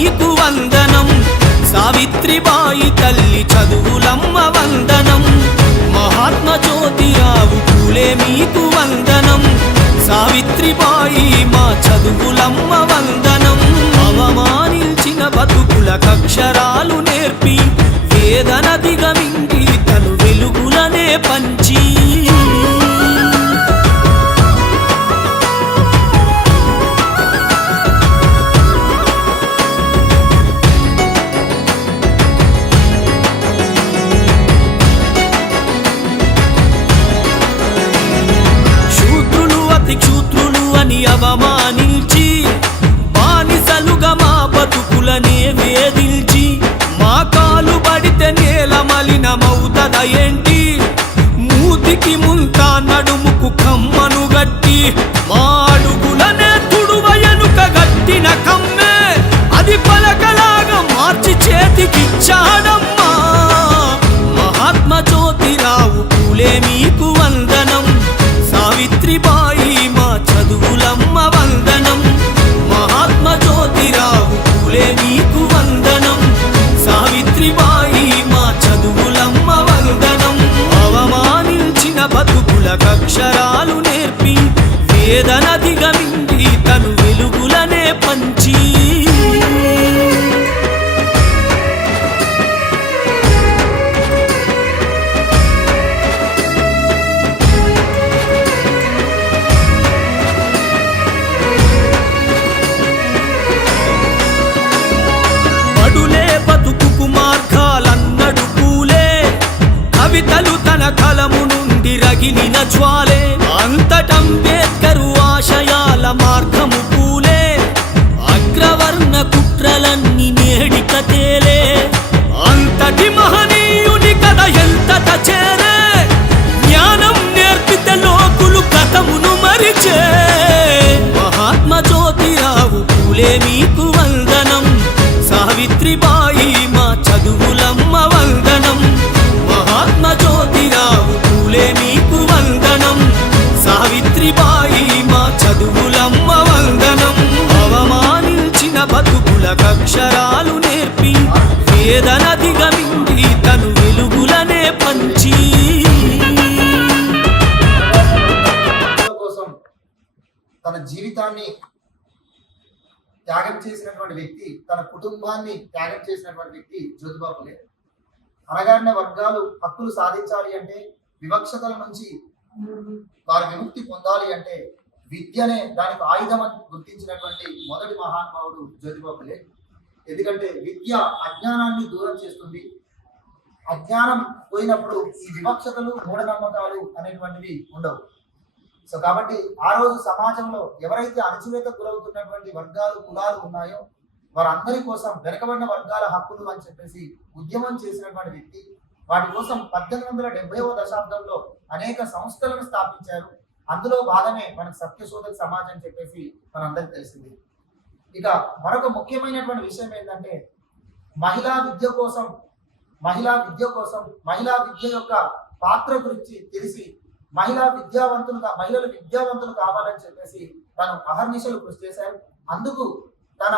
మీకు వందనం, సావిత్రిబాయి తల్లి చదువులమ్మ వందనం, మహాత్మా జ్యోతిరావు పూలే మీకు వందనం, సావిత్రిబాయి మా చదువులమ్మ వందనం. అవమానించిన బతుకులకక్షరాలు నేర్పి వేదన దిగమింగి తను వెలుగులనే పంచి క్షూద్రులు అని అవమానించి బానిసలుగా మా బతుకులనే వేధించి మా కాలు పడితే నేల మలినమవుతద ఏంటి, మూతికి ముంత నడుముకు కమ్మను గట్టి మా అడుగులనే తుడువయనుక గట్టిన కమ్మే అది పలకలాగా మార్చి చేతికిచ్చాడమ్మా. మహాత్మా జ్యోతిరావు పూలే మీకు వందనం, సావిత్రిబాయి మా చదువులమ్మ వందనం, మహాత్మా జ్యోతిరావు పూలే మీకు వందనం, సావిత్రిబాయి మా చదువులమ్మ వందనం. అవమానించిన బతుకులకక్షరాలు నేర్పి వేదన దిగమింగి తను వెలుగులనే పంచి బతుకుకు మార్గాలన్నడు పూలే, కవితలు తన కలము నుండి రగిలిన జ్వాలే, అంతటంబేద్కరు ఆశయాల మార్గము పూలే, అగ్రవర్ణ కుట్రలన్నీ నేడిక తేలే, అంతటి మహనీయుని కథ ఎంతట చేరే, జ్ఞానం నేర్పితే లోకులు గతమును మరిచే. మహాత్మా జ్యోతిరావు పూలే మీకు వందనం, సావిత్రిబాయి మా చదువులమ్మ వందనం, మహాత్మా జ్యోతిరావు పూలే మీకు వందనం, సావిత్రిబాయి మా చదువులమ్మ వందనం. అవమానించిన బతుకులకక్షరాలు నేర్పి వేదన దిగమింగి తను వెలుగులనే పంచి కోసం తన జీవితాన్ని త్యాగం చేసినటువంటి వ్యక్తి, తన కుటుంబాన్ని త్యాగం చేసినటువంటి వ్యక్తి జ్యోతిబా ఫులే. అణగారిన వర్గాలు హక్కులు సాధించాలి అంటే, వివక్షతల నుంచి వారి విముక్తి పొందాలి అంటే విద్యనే దానికి ఆయుధం అని గుర్తించినటువంటి మొదటి మహానుభావుడు జ్యోతిబా ఫులే. ఎందుకంటే విద్య అజ్ఞానాన్ని దూరం చేస్తుంది. అజ్ఞానం పోయినప్పుడు ఈ వివక్షతలు మూఢనమ్మకాలు అనేటువంటివి ఉండవు. సో కాబట్టి ఆ రోజు సమాజంలో ఎవరైతే అణచివేత గురవుతున్నటువంటి వర్గాలు కులాలు ఉన్నాయో వారందరి కోసం వెనకబడిన వర్గాల హక్కులు అని చెప్పేసి ఉద్యమం చేసినటువంటి వ్యక్తి. వాటి కోసం 1870వ దశాబ్దంలో అనేక సంస్థలను స్థాపించారు. అందులో భాగమే మనకు సత్యశోధక సమాజం చెప్పేసి మనందరికీ తెలిసింది. ఇక మరొక ముఖ్యమైనటువంటి విషయం ఏంటంటే మహిళా విద్య కోసం మహిళా విద్య యొక్క పాత్ర గురించి తెలిసి మహిళలు విద్యావంతులు కావాలని చెప్పేసి తను అహర్నిశలు కృషి చేశారు. అందుకు తన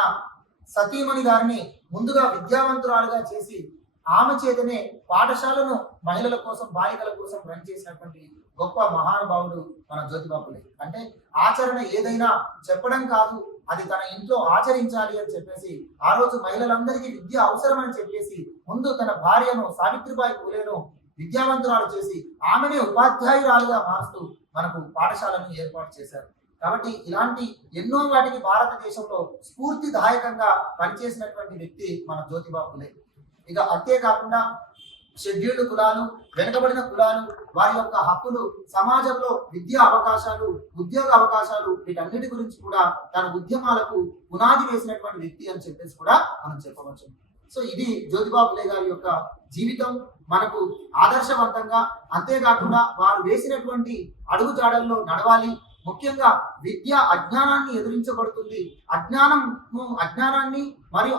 సతీమణి గారిని ముందుగా విద్యావంతురాలుగా చేసి ఆమె చేతనే పాఠశాలను మహిళల కోసం బాలికల కోసం రన్ చేసినటువంటి గొప్ప మహానుభావుడు మన జ్యోతిబా ఫులే. అంటే ఆచరణ ఏదైనా చెప్పడం కాదు, అది తన ఇంట్లో ఆచరించాలి అని చెప్పేసి ఆ రోజు మహిళలందరికీ విద్య అవసరమని చెప్పేసి ముందు తన భార్యను సావిత్రిబాయి పూలేను విద్యావంతురాలు చేసి ఆమెనే ఉపాధ్యాయురాలుగా మారుస్తూ మనకు పాఠశాలను ఏర్పాటు చేశారు. కాబట్టి ఇలాంటి ఎన్నో వాటికి భారతదేశంలో స్ఫూర్తిదాయకంగా పనిచేసినటువంటి వ్యక్తి మన జ్యోతిబా ఫులే. ఇక అంతేకాకుండా షెడ్యూల్డ్ కులాలు, వెనుకబడిన కులాలు, వారి యొక్క హక్కులు, సమాజంలో విద్యా అవకాశాలు, ఉద్యోగ అవకాశాలు, వీటన్నిటి గురించి కూడా తన ఉద్యమాలకు పునాది వేసినటువంటి వ్యక్తి అని చెప్పేసి కూడా మనం చెప్పవచ్చు. సో ఇది జ్యోతిబా ఫులే గారి యొక్క జీవితం మనకు ఆదర్శవంతంగా, అంతేకాకుండా వారు వేసినటువంటి అడుగుజాడల్లో నడవాలి. ముఖ్యంగా విద్య అజ్ఞానాన్ని ఎదిరించబడుతుంది. అజ్ఞానాన్ని మరియు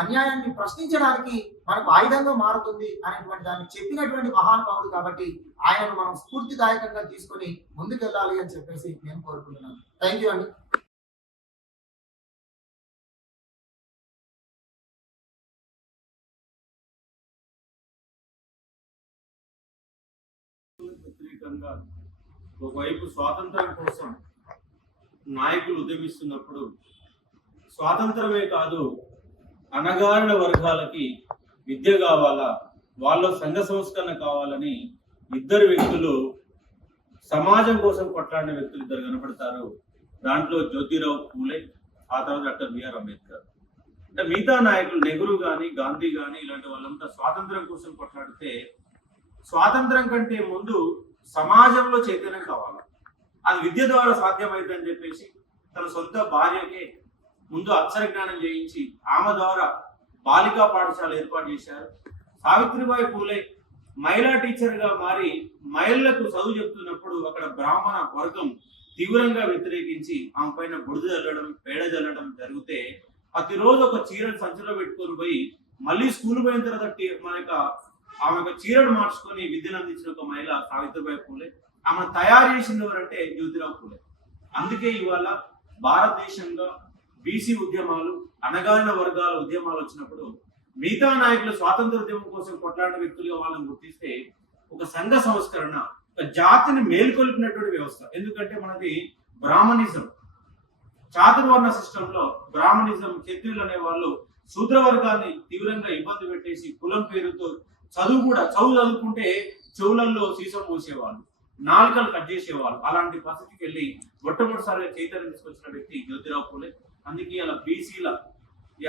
అన్యాయాన్ని ప్రశ్నించడానికి మనకు ఆయుధంగా మారుతుంది అనేటువంటి దాన్ని చెప్పినటువంటి మహానుభావుడు. కాబట్టి ఆయనను మనం స్ఫూర్తిదాయకంగా తీసుకొని ముందుకెళ్ళాలి అని చెప్పేసి నేను కోరుకుంటున్నాను. థ్యాంక్ యూ అండి. భాగంగా ఒకవైపు స్వాతంత్రం కోసం నాయకులు ఉద్యమిస్తున్నప్పుడు స్వాతంత్రమే కాదు, అణగారిన వర్గాలకి విద్య కావాలా, వాళ్ళ సంఘ సంస్కరణ కావాలని ఇద్దరు వ్యక్తులు, సమాజం కోసం కొట్లాడిన వ్యక్తులు ఇద్దరు కనపడతారు. దాంట్లో జ్యోతిరావు పూలే, ఆ తర్వాత డాక్టర్ బిఆర్ అంబేద్కర్. అంటే మిగతా నాయకులు నెహ్రూ కానీ, గాంధీ కానీ ఇలాంటి వాళ్ళంతా స్వాతంత్రం కోసం కొట్లాడితే, స్వాతంత్రం కంటే ముందు సమాజంలో చైతన్యం కావాలి, అది విద్య ద్వారా సాధ్యమైందని చెప్పేసి తన సొంత భార్యకే ముందు అక్షర జ్ఞానం చేయించి ఆమె ద్వారా బాలికా పాఠశాల ఏర్పాటు చేశారు. సావిత్రిబాయి పూలే మహిళా టీచర్గా మారి మహిళలకు చదువు చెప్తున్నప్పుడు అక్కడ బ్రాహ్మణ వర్గం తీవ్రంగా వ్యతిరేకించి ఆమె పైన బుడిద చల్లడం, పేడ చల్లడం జరిగితే ప్రతిరోజు ఒక చీరను సంచిలో పెట్టుకొని పోయి మళ్ళీ స్కూల్ పోయిన తర్వాత ఆమె చీరను మార్చుకొని విద్యను అందించిన ఒక మహిళ సావిత్రిబాయి పూలే. ఆమె తయారు చేసింది ఎవరంటే జ్యోతిరావు పూలే. అందుకే ఇవాళ భారతదేశంగా బీసీ ఉద్యమాలు, అణగారిన వర్గాల ఉద్యమాలు వచ్చినప్పుడు మిగతా నాయకులు స్వాతంత్రోద్యమం కోసం కొట్లాడిన వ్యక్తులుగా వాళ్ళని గుర్తిస్తే ఒక సంఘ సంస్కరణ, ఒక జాతిని మేల్కొల్పినటువంటి వ్యవస్థ. ఎందుకంటే మనది బ్రాహ్మణిజం, చాతుర్వర్ణ సిస్టంలో బ్రాహ్మణిజం, క్షత్రియులు అనే వాళ్ళు శూద్ర వర్గాన్ని తీవ్రంగా ఇబ్బంది పెట్టేసి కులం పేరుతో చదువు చదువుకుంటే చెవులలో సీసం పోసేవాళ్ళు, నాలుకలు కట్ చేసేవాళ్ళు. అలాంటి పరిస్థితికి వెళ్ళి మొట్టమొదటిసారిగా చైతన్యం తీసుకొచ్చిన వ్యక్తి జ్యోతిరావు పూలే. అందుకే ఇలా బీసీల,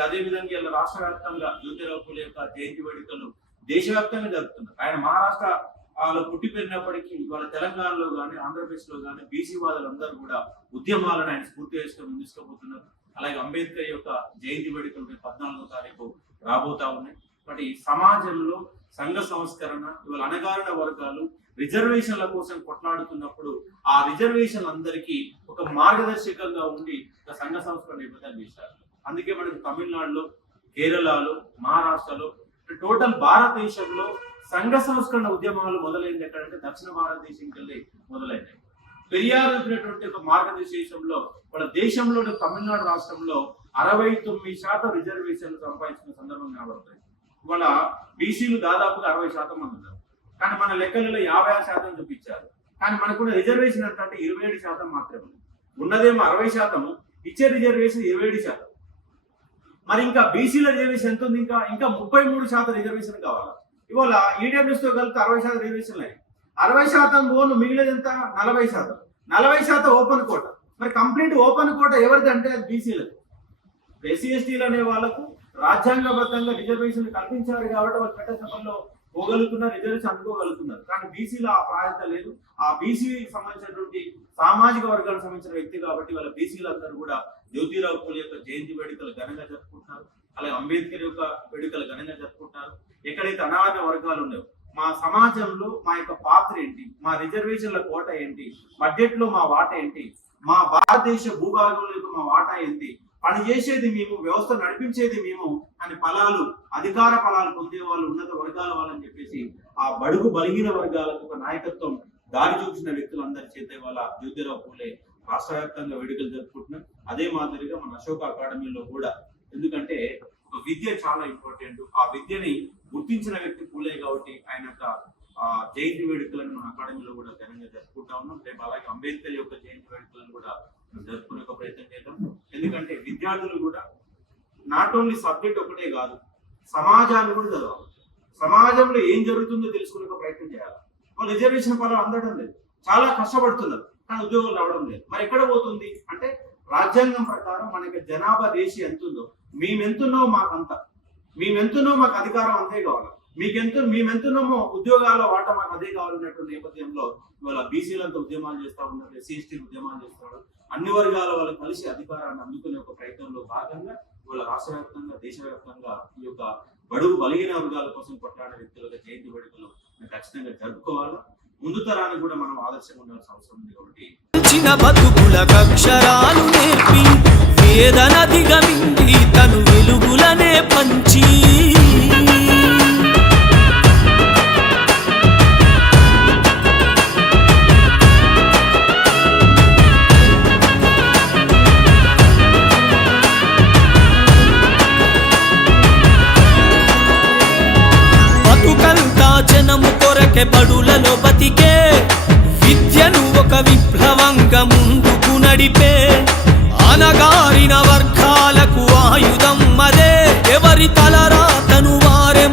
అదే విధంగా ఇలా రాష్ట్ర వ్యాప్తంగా జ్యోతిరావు పూలే యొక్క జయంతి వేడుకలు దేశవ్యాప్తంగా జరుపుతున్నారు. ఆయన మహారాష్ట్రలో పుట్టి పెరిగినప్పటికీ ఇవాళ తెలంగాణలో కానీ, ఆంధ్రప్రదేశ్ లో కానీ బీసీ వాదులందరూ కూడా ఉద్యమాలను ఆయన స్ఫూర్తి చేసుకొని తీసుకుపోతున్నారు. అలాగే అంబేద్కర్ యొక్క జయంతి వేడుకలు 14వ తారీఖు రాబోతా ఉన్నాయి. కాబట్టి సమాజంలో సంఘ సంస్కరణ, ఇవాళ అణగారిన వర్గాలు రిజర్వేషన్ల కోసం కొట్లాడుతున్నప్పుడు ఆ రిజర్వేషన్ అందరికీ ఒక మార్గదర్శకంగా ఉండి ఒక సంఘ సంస్కరణ నిబంధన చేశారు. అందుకే మనకి తమిళనాడులో, కేరళలో, మహారాష్ట్రలో, టోటల్ భారతదేశంలో సంఘ సంస్కరణ ఉద్యమాలు మొదలైంది ఎక్కడంటే దక్షిణ భారతదేశంకి వెళ్ళి మొదలైనాయి. పెరియార్ చెప్పినటువంటి ఒక మార్గదర్శకంలో మన దేశంలోని తమిళనాడు రాష్ట్రంలో 69% రిజర్వేషన్లు సంపాదించిన సందర్భం కనబడుతుంది. ఇవాళ బీసీలు దాదాపుగా 60% మంది ఉన్నారు, కానీ మన లెక్కలలో 56% చూపించారు. కానీ మనకున్న రిజర్వేషన్ ఎంత అంటే 27% మాత్రమే. ఉన్నదేమో 60%, ఇచ్చే రిజర్వేషన్ 27%. మరి ఇంకా బీసీల రిజర్వేషన్ ఎంత ఉంది? ఇంకా 33% రిజర్వేషన్ కావాలి. ఇవాళ ఈడబ్ల్యూఎస్ తో కలిపి 60% రిజర్వేషన్లు అయ్యాయి. 60% ఓను, మిగిలేదు ఎంత? 40%. 40% ఓపెన్ కోట. మరి కంప్లీట్ ఓపెన్ కోట ఎవరిది అంటే అది బీసీలకు. ఎస్సీ ఎస్టీలు అనే వాళ్ళకు రాజ్యాంగబద్ధంగా రిజర్వేషన్ కల్పించారు కాబట్టి వాళ్ళు చట్టసభల్లో పోగలుగుతున్నారు, రిజర్వేషన్ అందుకోగలుగుతున్నారు. కానీ బీసీలో ఆ ప్రాధాన్యత లేదు. ఆ బీసీ సంబంధించినటువంటి సామాజిక వర్గానికి సంబంధించిన వ్యక్తి కాబట్టి వాళ్ళ బీసీలందరూ కూడా జ్యోతిరావు పూలే యొక్క జయంతి వేడుకలు ఘనంగా జరుపుకుంటున్నారు. అలాగే అంబేద్కర్ యొక్క వేడుకలు ఘనంగా జరుపుకుంటున్నారు. ఎక్కడైతే అనాథ వర్గాలు ఉన్నాయో మా సమాజంలో మా యొక్క పాత్ర ఏంటి, మా రిజర్వేషన్ల కోట ఏంటి, బడ్జెట్ లో మా వాటా ఏంటి, మా భారతదేశ భూభాగంలో మా వాటా ఏంటి, పని చేసేది మేము, వ్యవస్థ నడిపించేది మేము అని అధికార ఫలాలు పొందే వాళ్ళు ఉన్నత వర్గాల వాళ్ళని చెప్పేసి ఆ బడుగు బలిగిన వర్గాలకు ఒక నాయకత్వం దారి చూపించిన వ్యక్తులందరి చేత వాళ్ళ జ్యోతిరావు పూలే రాష్ట్ర వ్యాప్తంగా వేడుకలు జరుపుకుంటున్నాం. అదే మాదిరిగా మన అశోక్ అకాడమీలో కూడా, ఎందుకంటే ఒక విద్య చాలా ఇంపార్టెంట్. ఆ విద్యని గుర్తించిన వ్యక్తి పూలే కాబట్టి ఆయన జయంతి వేడుకలను మన అకాడమీలో కూడా ఘనంగా జరుపుకుంటా ఉన్నాం. రేపు అలాగే అంబేద్కర్ యొక్క జయంతి వేడుకలను కూడా జరుపుకునే ఒక ప్రయత్నం చేద్దాం. ఎందుకంటే విద్యార్థులు కూడా నాట్ ఓన్లీ సబ్జెక్ట్ ఒకటే కాదు, సమాజాన్ని కూడా చదవాలి. సమాజంలో ఏం జరుగుతుందో తెలుసుకునే ఒక ప్రయత్నం చేయాలి. వాళ్ళు రిజర్వేషన్ ఫలాలు అందడం లేదు, చాలా కష్టపడుతున్నారు, కానీ ఉద్యోగాలు రావడం లేదు. మరి ఎక్కడ పోతుంది అంటే రాజ్యాంగం ప్రకారం మనకి జనాభా రేషియో ఎంత ఉందో, మేమెంతున్నో మాకంత, మేమెంతున్నో మాకు అధికారం అంతే కావాలి, మేమెంతున్నామో ఉద్యోగాల వాటా మాకు అదే కావాలన్నటువంటి నేపథ్యంలో ఇవాళ బీసీలంతా ఉద్యమాలు చేస్తూ ఉన్నారు, ఎస్సీ ఎస్టీలు ఉద్యమాలు చేస్తున్నారు. అన్ని వర్గాల వాళ్ళు కలిసి అధికారాన్ని అందుకునే ఒక ప్రయత్నంలో భాగంగా ఇవాళ రాష్ట్ర వ్యాప్తంగా, దేశవ్యాప్తంగా ఈ యొక్క బడుగు బలిగిన వర్గాల కోసం కొట్లాడే వ్యక్తులుగా జయంతి వేడుకలు ఖచ్చితంగా జరుపుకోవాలి. ముందు తరానికి కూడా మనం ఆదర్శంగా ఉండాల్సిన అవసరం ఉంది. కాబట్టి చిన్న బతుకులకు అక్షరాలు నేర్పి వేదనదిగమింది తను వెలుగులనే పంచి బతుకంతా జనము కొరకే బడులలో బతికే ధైర్యంగా ముందుకు నడిపే అనగారిన వర్గాలకు ఆయుధం అదే ఎవరి తలరాతను వారే